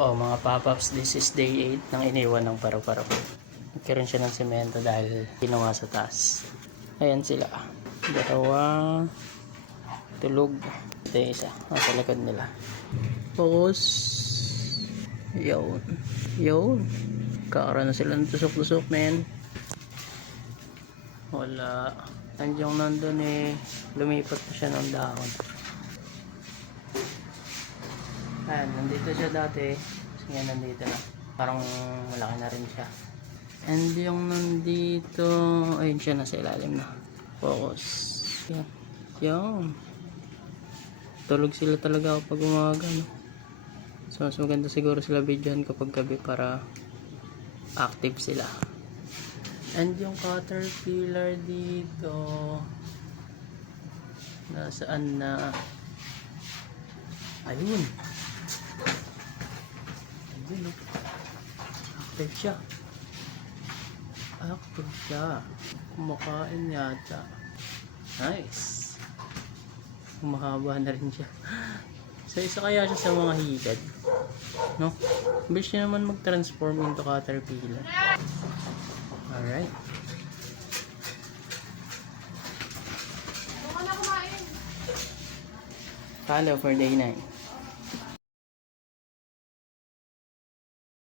Oh, mga pop-ups, this is day 8 nang iniwan ng paru-paro. Nagkaroon siya ng semento dahil ginawa sa taas. Ayan sila. Dalawa. Tulog. Ito yung isa. Sa likod nila. Focus. Yun. Yun. Kakaroon na sila ng tusok-tusok, men. Wala. Nandiyan nandun eh. Lumipat pa siya ng dahon. Ayan, nandito siya dati. Kasi nga nandito na. Parang malaki na rin siya. And yung nandito, ayun siya, nasa ilalim na. Focus. Yan. Yan. Tulog sila talaga kapag umaga, no? So mas maganda siguro sila videohan kapag gabi para active sila. And yung caterpillar dito, nasaan na? Ayun. Ayun, no? Active siya. Active siya. Kumakain yata. Nice. Mahaba na rin siya. So isa kaya siya sa mga higad, no? Bilis niya naman mag-transform into caterpillar. Alright. Follow for day 9.